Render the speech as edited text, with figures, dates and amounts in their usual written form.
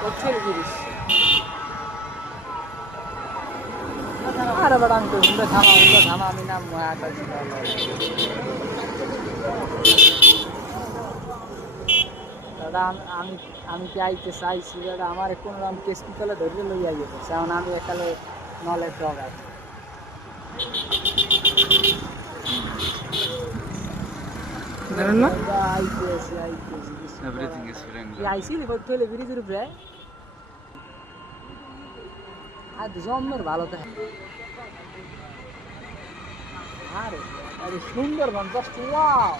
পথের ব্রিজ। আরে বেটা আমি তো হুন্ডা থামা আমি নাম দাদা আমি আমি কি আইতে চাইছি দাদা আমার কোন রকম কেস পিতলে ধরে লইয়া গেছে এখন আমি একালে নলেজ ডগাই জানেন না আইতেছি Everything is friendly. আইসি পথের ব্রিজের উপরে আর জমের ভালো থাকে আরে আরে সুন্দরবন জাস্ট ওয়াও